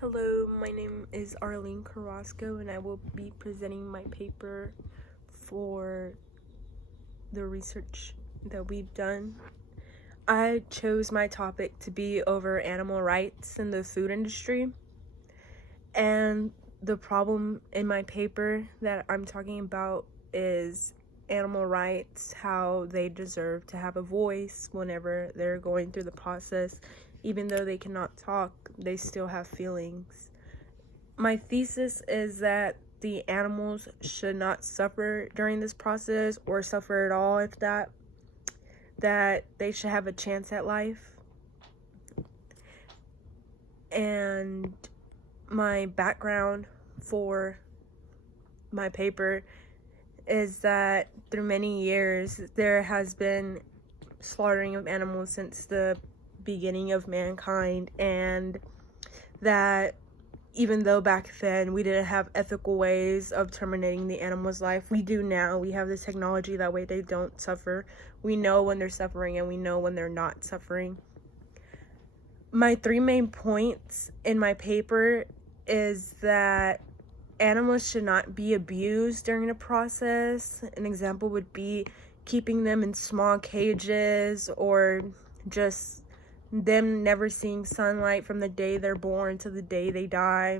Hello, my name is Arlene Carrasco and I will be presenting my paper for the research that we've done. I chose my topic to be over animal rights in the food industry, and the problem in my paper that I'm talking about is animal rights, how they deserve to have a voice whenever they're going through the process. Even though they cannot talk, they still have feelings. My thesis is that the animals should not suffer during this process, or suffer at all if that they should have a chance at life. And my background for my paper is that through many years there has been slaughtering of animals since the beginning of mankind, and that even though back then we didn't have ethical ways of terminating the animal's life, we do now. We have this technology, that way they don't suffer. We know when they're suffering and we know when they're not suffering. My three main points in my paper is that animals should not be abused during the process. An example would be keeping them in small cages, or just them never seeing sunlight from the day they're born to the day they die.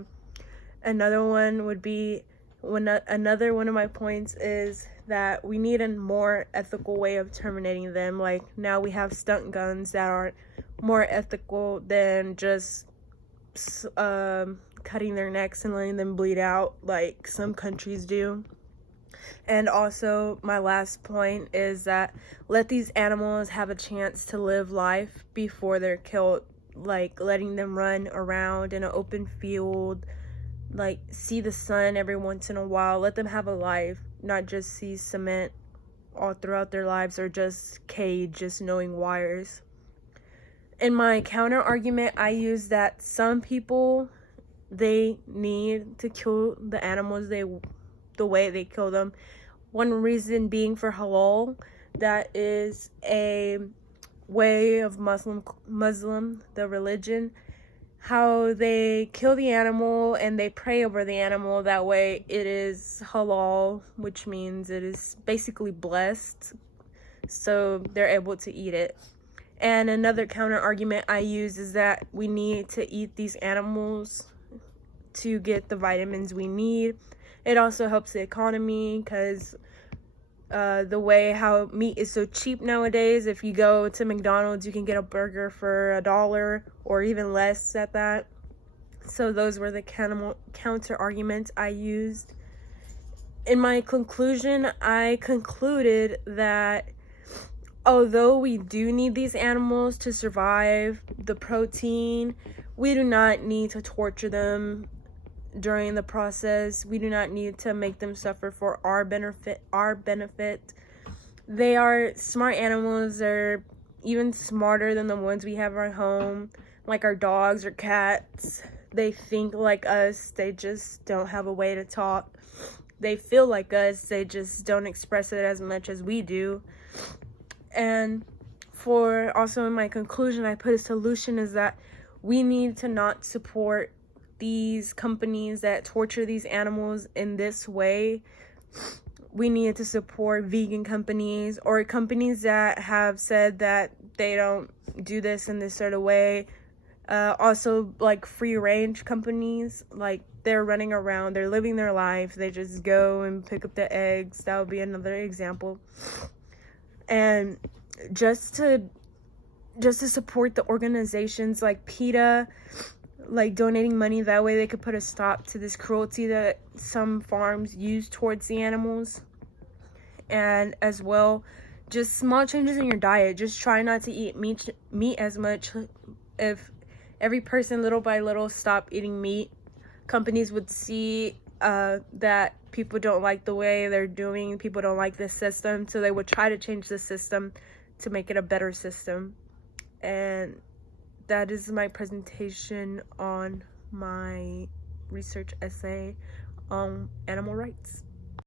Another one would be, another one of my points is that we need a more ethical way of terminating them. Like, now we have stunt guns that are more ethical than just cutting their necks and letting them bleed out like some countries do. And also, my last point is that let these animals have a chance to live life before they're killed, like letting them run around in an open field, like see the sun every once in a while. Let them have a life, not just see cement all throughout their lives, or just cage, just knowing wires. In my counter argument, I use that some people, they need to kill the animals the way they kill them. One reason being for halal. That is a way of Muslim, the religion, how they kill the animal and they pray over the animal. That way it is halal, which means it is basically blessed, so they're able to eat it. And another counter argument I use is that we need to eat these animals to get the vitamins we need. It also helps the economy, because the way how meat is so cheap nowadays, if you go to McDonald's, you can get a burger for $1 or even less at that. So those were the counter arguments I used. In my conclusion, I concluded that although we do need these animals to survive the protein, we do not need to torture them during the process. We do not need to make them suffer for our benefit. They are smart animals. They're even smarter than the ones we have at home, like our dogs or cats. They think like us, they just don't have a way to talk. They feel like us, they just don't express it as much as we do. And for also in my conclusion, I put a solution is that we need to not support these companies that torture these animals in this way. We need to support vegan companies, or companies that have said that they don't do this in this sort of way. Also, like free range companies, like they're running around, they're living their life, they just go and pick up the eggs. That would be another example. And just to support the organizations like PETA, like donating money, that way they could put a stop to this cruelty that some farms use towards the animals. And as well, just small changes in your diet. Just try not to eat meat as much. If every person little by little stop eating meat, companies would see that people don't like the way they're doing, people don't like this system, so they would try to change the system to make it a better system. And that is my presentation on my research essay on animal rights.